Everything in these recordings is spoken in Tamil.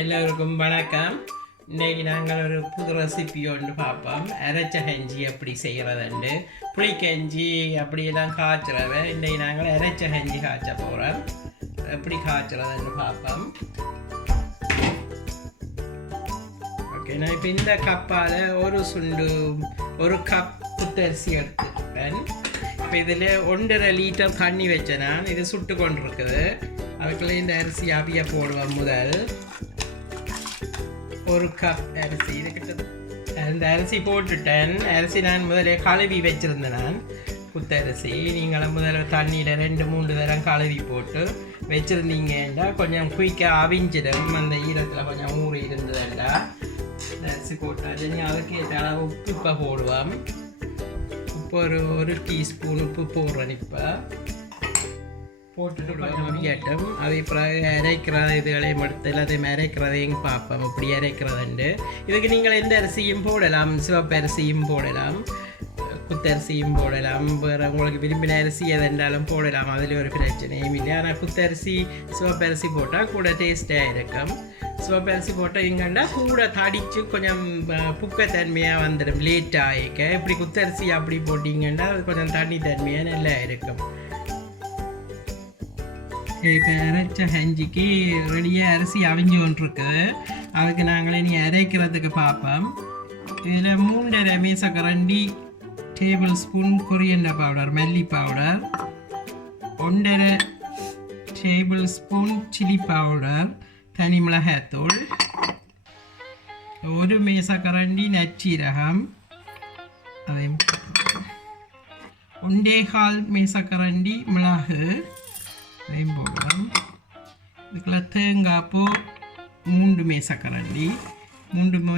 எல்லோருக்கும் வணக்கம். இன்றைக்கி நாங்கள் ஒரு புது ரெசிபி ஒன்று பார்ப்போம். அரைச்ச கஞ்சி எப்படி செய்கிறதுண்டு, புளி கஞ்சி அப்படியெல்லாம் காய்ச்சுறவை. இன்றைக்கி நாங்கள் அரைச்ச கஞ்சி காய்ச்ச போகிறோம். எப்படி காய்ச்சுறதுன்னு பார்ப்போம். ஓகே, நான் இப்போ இந்த கப்பால் ஒரு கப் புத்தரிசி எடுத்துக்கிட்டேன். இப்போ இதில் 1.5 லிட்டர் தண்ணி வச்சேன். நான் இது சுட்டு கொண்டு இருக்குது. அதுக்குள்ளே இந்த அரிசி ஆவியாக போடுவேன். முதல் ஒரு கப் அரிசி இதுக்கிட்ட அந்த அரிசி போட்டுட்டேன். அரிசி நான் முதல்ல கழுவி வச்சுருந்தேன். நான் புத்தரிசி நீங்களும் முதல்ல தண்ணியில் 2-3 தரம் கழுவி போட்டு வச்சுருந்தீங்கன்னா கொஞ்சம் குயிக்காக அவிஞ்சிடும். அந்த ஈரத்தில் கொஞ்சம் ஊறி இருந்ததுண்டா அரிசி போட்டால் நீங்கள் அதுக்கு ஏற்ற அளவு உப்பு இப்போ போடுவோம். உப்பு ஒரு டீஸ்பூன் உப்பு போடுறேன். இப்போ போட்டுட்டு கொஞ்சம் முடியாட்டும். அதே பிறகு அரைக்கிற இதுகளையும் எடுத்து எல்லாத்தையும் அரைக்கிறதையும் பார்ப்போம். இப்படி அரைக்கிறதுண்டு. இதுக்கு நீங்கள் எந்த அரிசியும் போடலாம். சிவப்பு அரிசியும் போடலாம், குத்தரிசியும் போடலாம். வேறு உங்களுக்கு விரும்பின அரிசி எதென்றாலும் போடலாம். அதில் ஒரு பிரச்சனையும் இல்லை. ஆனால் குத்தரிசி சிவப்பு அரிசி போட்டால் கூட டேஸ்ட்டாக இருக்கும். சிவப்பு அரிசி போட்டால் இங்கண்டா கூட தடித்து கொஞ்சம் புக்கத்தன்மையாக வந்துடும். லேட் ஆகிக்க. இப்படி குத்தரிசி அப்படி போட்டிங்கன்னா அது கொஞ்சம் தண்ணி தன்மையாக நல்லா இருக்கும். இப்போ அரைச்ச கஞ்சிக்கு ரெடியாக அரிசி அவிஞ்சு கொண்டிருக்குது. அதுக்கு நாங்களே நீ அரைக்கிறதுக்கு பார்ப்போம். இதில் 3.5 மேசக்கரண்டி டேபிள் ஸ்பூன் கொரியண்டர் பவுடர், மல்லி powder, 1.5 table spoon chilli powder, தனி மிளகாய்த்தூள், 1 மேசக்கரண்டி நச்சீரகம், அதையும் 1.25 மேசக்கரண்டி மிளகு அதையும் போடலாம். இதுக்குள்ள தேங்காய் 3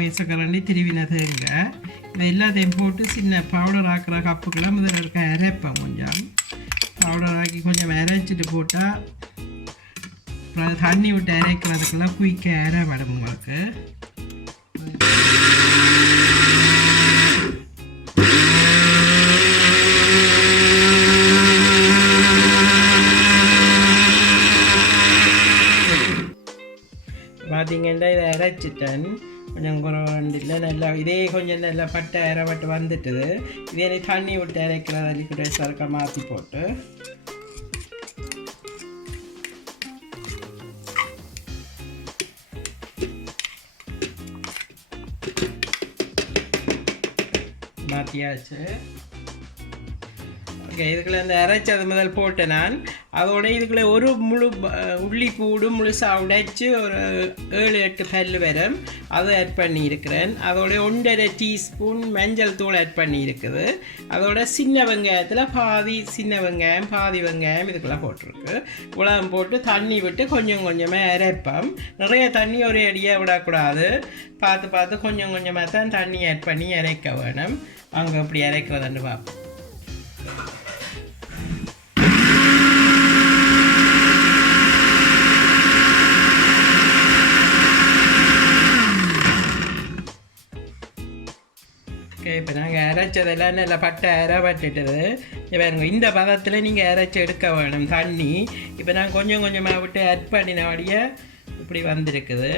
மேசக்கரண்டி திருவின தேங்காய். இது எல்லாத்தையும் போட்டு சின்ன பவுடர் ஆக்கிற கப்புக்கெல்லாம் முதல்ல இருக்க அரைப்பேன். கொஞ்சம் பவுடர் ஆக்கி கொஞ்சம் அரைச்சிட்டு போட்டால் அப்புறம் தண்ணி விட்டு அரைக்கிறதுக்கெல்லாம் குயிக்காக அரைப்படும் உங்களுக்கு. பார்த்தீங்கன்னா இதை அரைச்சிட்டேன். கொஞ்சம் குறவாண்டில் நல்லா இதே கொஞ்சம் நல்லா பட்டை அரைப்பட்டு வந்துட்டுது. இதே தண்ணி விட்டு அரைக்கிறத லிக்விட் சரக்கா மாற்றி போட்டு மாற்றியாச்சு. ஓகே, இதுக்குள்ளே அந்த அரைச்சது முதல் போட்டேன் நான். அதோட இதுக்குள்ளே ஒரு முழு உள்ளி பூடு முழுசாக உடைச்சி ஒரு 7-8 பல் வரும் அதை ஆட் பண்ணியிருக்கிறேன். அதோட 1.5 டீஸ்பூன் மஞ்சள் தூள் ஆட் பண்ணியிருக்குது. அதோட சின்ன வெங்காயத்தில் பாதி சின்ன வெங்காயம் பாதி வெங்காயம் இதுக்குள்ளே போட்டிருக்கு. உலகம் போட்டு தண்ணி விட்டு கொஞ்சம் கொஞ்சமாக அரைப்போம். நிறைய தண்ணி ஒரே அடியாக விடக்கூடாது. பார்த்து கொஞ்சம் கொஞ்சமாக தான் தண்ணி ஆட் பண்ணி அரைக்க வேணும். அங்கே அப்படி அரைக்கிறதுன்னு பார்ப்போம். ஓகே, இப்போ நாங்கள் அரைச்சதெல்லாம் நல்லா பட்டை அரைப்பட்டுட்டுது. பாருங்க, இந்த பதத்தில் நீங்கள் அரைச்சி எடுக்க வேணும் தண்ணி. இப்போ நான் கொஞ்சம் கொஞ்சமாக விட்டு ஆட் பண்ணினபடியே இப்படி வந்திருக்குது.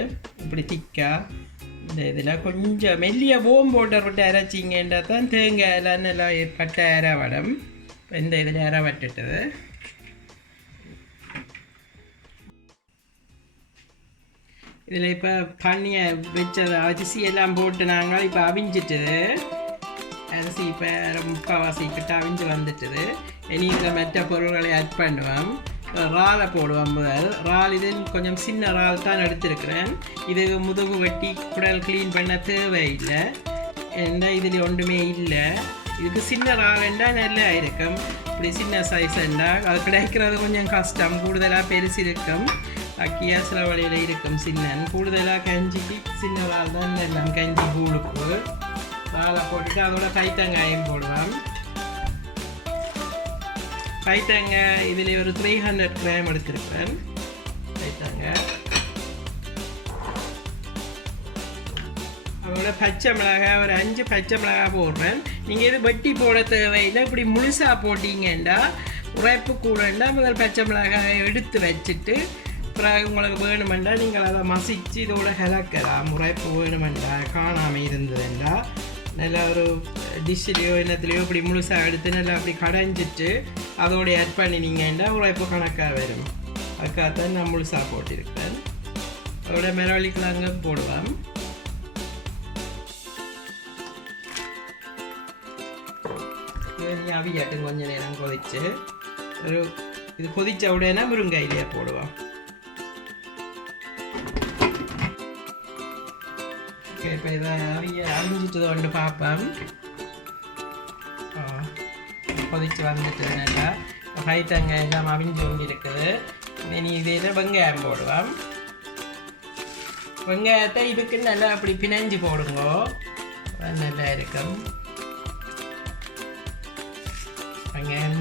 இப்படி திக்காக இந்த இதில் கொஞ்சம் மெல்லிய ஓம் போட்டர் விட்டு அரைச்சிங்கன்னா தான் தேங்காய் எல்லாம் நல்லா பட்டை அரைவடம். இந்த இதில் அரைப்பட்டுட்டுது. இதில் இப்போ தண்ணியை வச்சதை அரிசி எல்லாம் போட்டு நாங்கள் இப்போ அவிஞ்சிட்டுது. அரிசி இப்போ 3/4 கிட்ட அவிஞ்சு வந்துட்டுது. இனி இதில் மற்ற பொருள்களை ஆட் பண்ணுவோம். இறாலை போடுவோம். முதல் இறால் இது கொஞ்சம் சின்ன இறால் தான் எடுத்திருக்கிறேன். இது முதுகு வெட்டி குடல் க்ளீன் பண்ண தேவையில்லை. ஏன்னா இதில் ஒன்றுமே இல்லை. இதுக்கு சின்ன இறால்ண்டா நல்லா இருக்கும். இப்படி சின்ன சைஸ் என்றால் அது கிடைக்கிறது கொஞ்சம் கஷ்டம். கூடுதலாக பெருசு இருக்கும். அக்கியா சில வழியில் இருக்கும் சின்னன். கூடுதலாக கஞ்சிக்கு சின்ன இறால் தான் எல்லாம் கஞ்சி கூழுக்கு இறாலை போட்டுட்டு அதோட கைத்தங்காயம் போடுவோம். கைத்தங்காய் இதில் ஒரு 300 கிராம் எடுத்திருப்பேன். கைத்தங்காய் அதோட பச்சை மிளகாய் ஒரு 5 பச்சை மிளகாய் போடுறேன். நீங்கள் இது வெட்டி போட தேவையில்லை. இப்படி முழுசாக போட்டிங்கன்னா உரைப்பு கூடண்டா முதல் பச்சை மிளகாயை எடுத்து வச்சுட்டு பிறகு உங்களுக்கு வேணுமெண்டா நீங்கள் அதை மசிச்சு இதோட கலக்கலாம். உரைப்பு வேணுமெண்டா காணாமல் இருந்ததுண்டா நல்லா ஒரு டிஷ்ஷிலையோ என்னத்துலையோ இப்படி முழுசாக எடுத்து நல்லா அப்படி கடைஞ்சிட்டு அதோட ஆட் பண்ணினீங்கன்னா உரைப்பு கணக்காக வரும். அதுக்காகத்தான் நான் முழுசாக போட்டிருக்கேன். அதோட மிரவள்ளிக்கிழங்கு போடுவேன். அவியாட்டும் கொஞ்சம் நேரம் கொதிச்சு ஒரு இது கொதிச்ச உடனே முருங்கையிலேயே போடுவோம். ஓகே, இப்போ இதை அவிஞ்சிட்டு கொண்டு பார்ப்பேன். கொதிச்சு வந்துட்டு நல்லா ஹைட்டங்க எல்லாம் அவிஞ்சு கொண்டு இருக்குது. இனி இதில் வெங்காயம் போடுவோம். வெங்காயத்தை இதுக்கு நல்லா அப்படி பிணைஞ்சு போடுங்க, நல்லா இருக்கும். வெங்காயம்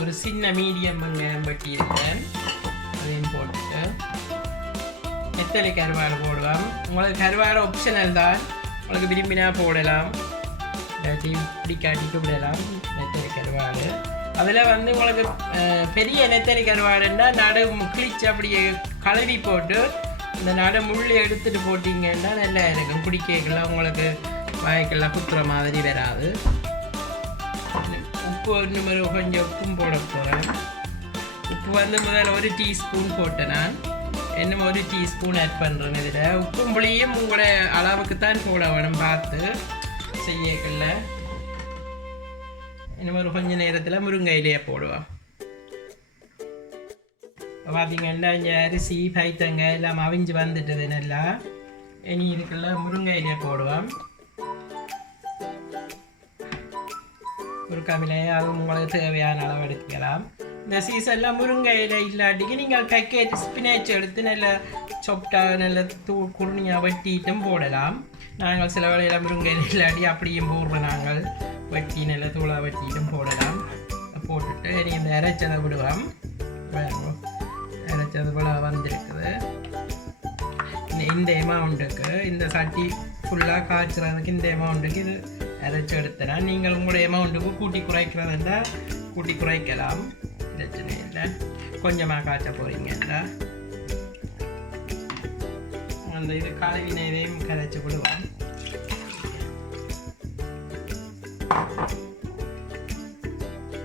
ஒரு சின்ன மீடியம் வெங்காயம் வெட்டி இருக்கேன். அதையும் போட்டுட்டு நெத்தலி கருவாடு போடுவோம். உங்களுக்கு கருவாடு ஆப்ஷனல் தான், உங்களுக்கு விரும்பினா போடலாம், எல்லாத்தையும் பிடிக்காட்டிட்டு விடலாம். நெத்தலி கருவாடு அதில் வந்து உங்களுக்கு பெரிய நெத்தலி கருவாடுன்னா நடு கிழிச்சு அப்படியே கழுவி போட்டு இந்த நடு முள்ளி எடுத்துகிட்டு போட்டிங்கன்னா நல்லா இருக்கும். குடிக்கலாம் உங்களுக்கு வாய்க்கெல்லாம் குத்துற மாதிரி வராது. உப்பு இன்னும் கொஞ்சம் உப்பும் போட போகிறேன். உப்பு வந்து முதல்ல 1 டீஸ்பூன் போட்டேன். நான் இன்னும் 1 டீஸ்பூன் ஆட் பண்ணுறேன். இதில் உப்பும் புளியும் உங்களோட அளவுக்கு தான் போட வேணும், பார்த்து செய்யக்கல. இன்னும் ஒரு கொஞ்சம் நேரத்தில் முருங்கையிலேயே போடுவோம். பார்த்தீங்கன்னா இங்கே அரிசி பைத்தங்க எல்லாம் அவிஞ்சு வந்துட்டது நல்லா. இனி இதுக்குள்ள முருங்கையிலேயே போடுவோம். முருங்காமிலையே அது உங்களுக்கு தேவையான அளவு எடுத்துக்கலாம். இந்த சீசனில் முருங்கை இலை இல்லாட்டிக்கு நீங்கள் பேக்கெட் ஸ்பினாச் எடுத்து நல்ல சொப்டாக நல்ல குருணியாக வெட்டிட்டும் போடலாம். நாங்கள் சில வேளையில் முருங்கை இலை இல்லாட்டி அப்படியும் போடுறோம். நாங்கள் வெட்டி நல்ல தூளாக வெட்டிட்டும் போடலாம். போட்டுட்டு நீ இந்த இறைச்சதை விடுவோம். இறைச்சது போல் வந்திருக்குது. இந்த அமௌண்ட்டுக்கு இந்த சட்டி ஃபுல்லாக காய்ச்சுறதுக்கு இந்த அமௌண்ட்டுக்கு இது அரைச்சி எடுத்தனா நீங்கள் உங்களுடைய அமௌண்ட்டுக்கு கூட்டி குறைக்கிறதுண்டா கூட்டி குறைக்கலாம், பிரச்சனை இல்லை. கொஞ்சமாக காய்ச்ச போகிறீங்கண்டா அந்த இது கழுவின இதையும் கரைச்சி விடுவோம்.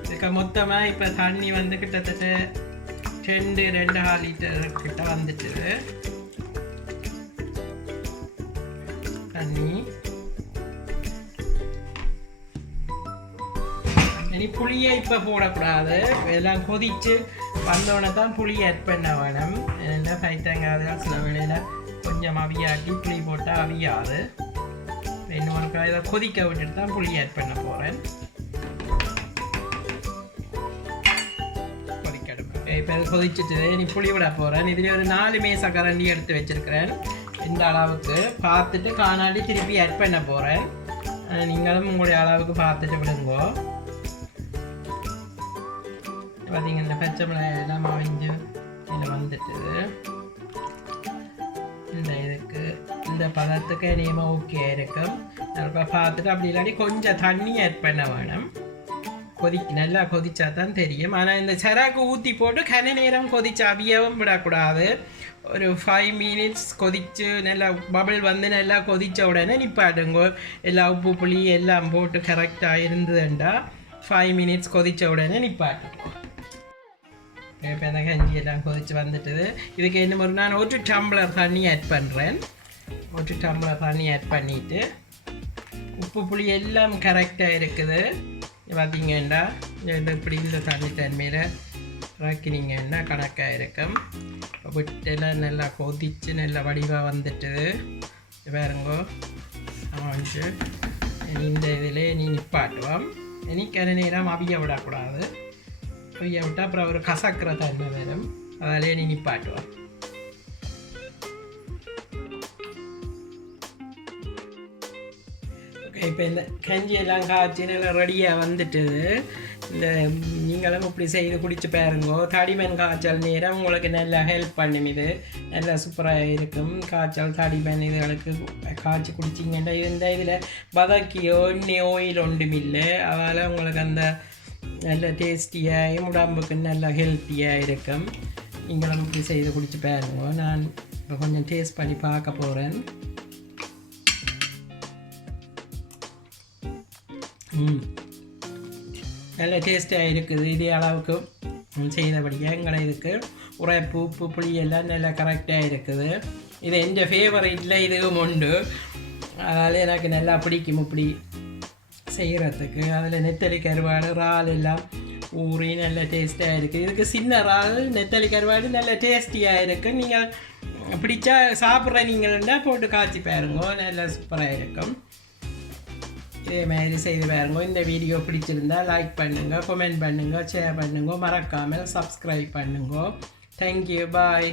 இதுக்கு மொத்தமாக இப்போ தண்ணி வந்து கிட்டத்தட்ட 2.5 லிட்டர் கிட்ட வந்துட்டு தண்ணி. இனி புளியை இப்போ போடக்கூடாது, எல்லாம் கொதித்து வந்தோடனே தான் புளி ஆட் பண்ண வேணும். ஏன்னா பைத்தங்காது சில வேளையில் கொஞ்சம் அவியாட்டி புளி போட்டால் அவியாது. இன்னும் ஒரு இதை கொதிக்க விட்டுட்டு தான் புளி ஆட் பண்ண போகிறேன். இப்போ இது கொதிச்சுட்டு நீ புளி விட போகிறேன். இதில் ஒரு 4 மேச கரண்டி எடுத்து வச்சுருக்கிறேன். இந்த அளவுக்கு பார்த்துட்டு காணாடி திருப்பி ஆட் பண்ண போகிறேன். நீங்களும் உங்களுடைய அளவுக்கு பார்த்துட்டு விடுங்கோ. பார்த்தீங்க இந்த பச்சை மிளகாய் எல்லாம் அவிஞ்சு இதில் வந்துட்டுது. இந்த இதுக்கு இந்த பதத்துக்கு நியமாக ஓகே இருக்கும். பார்த்துட்டு அப்படி இல்லாட்டி கொஞ்சம் தண்ணி ஆட் பண்ண வேணும். நல்லா கொதிச்சா தான் தெரியும். ஆனால் இந்த சராக்கு ஊற்றி போட்டு கன நேரம் கொதிச்சு அவியவும் விடக்கூடாது. ஒரு 5 மினிட்ஸ் கொதித்து நல்லா பபிள் வந்து நல்லா கொதித்த உடனே நிப்பாட்டுங்கோ. எல்லாம் உப்பு புளி எல்லாம் போட்டு கரெக்டாக இருந்ததுண்டா 5 மினிட்ஸ் கொதித்த உடனே நிப்பாட்டுங்கோ. இப்போ இந்த கஞ்சி எல்லாம் கொதித்து வந்துட்டுது. இதுக்கு என்ன ஒரு நான் 1 டம்ளர் தண்ணி ஆட் பண்ணுறேன். 1 டம்ளர் தண்ணி ஆட் பண்ணிவிட்டு உப்பு புளி எல்லாம் கரெக்டாக இருக்குது. பார்த்தீங்கன்னா இந்த இப்படி இந்த தண்ணி தன்மையில் இறக்கினீங்கன்னா கணக்காக இருக்கும். விட்டெல்லாம் நல்லா கொதித்து நல்லா வடிவாக வந்துட்டுது. பாருங்கோ வந்து இந்த இதில் நீ நிப்பாட்டுவோம். இனி கன நேரம் அவிய விடக்கூடாது. அவிய விட்டால் அப்புறம் ஒரு கசக்கிற தன்மை வரும். அதிலே நீ நிப்பாட்டுவோம். இப்போ இந்த கஞ்சியெல்லாம் காய்ச்சி நல்லா ரெடியாக வந்துட்டுது. இந்த நீங்களும் இப்படி செய்து குடிச்சு பாருங்கோ. தடிமன் காய்ச்சல் நேரம் உங்களுக்கு நல்லா ஹெல்ப் பண்ணும். இது நல்லா சூப்பராக இருக்கும். காய்ச்சல் தடிமன் இதுகளுக்கு காய்ச்சி குடிச்சிங்கன்னா இந்த இதில் வதக்கியோ எண்ணெய் ஆயில் ஒன்றும் இல்லை. அதனால் உங்களுக்கு அந்த நல்ல டேஸ்டியாக உடம்புக்கு நல்லா ஹெல்த்தியாக இருக்கும். நீங்களும் இப்படி செய்து குடிச்சு பாருங்க. நான் இப்போ கொஞ்சம் டேஸ்ட் பண்ணி பார்க்க போகிறேன். நல்ல டேஸ்ட்டாக இருக்குது. இதே அளவுக்கு செய்தபடியாக எங்களை இதுக்கு உரைப்பு உப்பு புளி எல்லாம் நல்லா கரெக்டாக இருக்குது. இது எந்த ஃபேவரேட்டில் இதுவும் உண்டு. அதனால் எனக்கு நல்லா பிடிக்கும் இப்படி செய்கிறதுக்கு. அதில் நெத்தலி கருவாடு இறால் எல்லாம் ஊறி நல்ல டேஸ்ட்டாக இருக்குது. இதுக்கு சின்ன இறால் நெத்தலி கருவாடு நல்ல டேஸ்டியாக இருக்குது. நீங்கள் பிடிச்சா சாப்பிட்ற நீங்கள்னா போட்டு காய்ச்சி பாருங்க, நல்லா சூப்பராக இருக்கும். இதே மாதிரி செய்து பாருங்க. இந்த வீடியோ பிடிச்சிருந்தால் லைக் பண்ணுங்கள், கமெண்ட் பண்ணுங்கள், ஷேர் பண்ணுங்க, மறக்காமல் சப்ஸ்கிரைப் பண்ணுங்க. தேங்க்யூ, பாய்.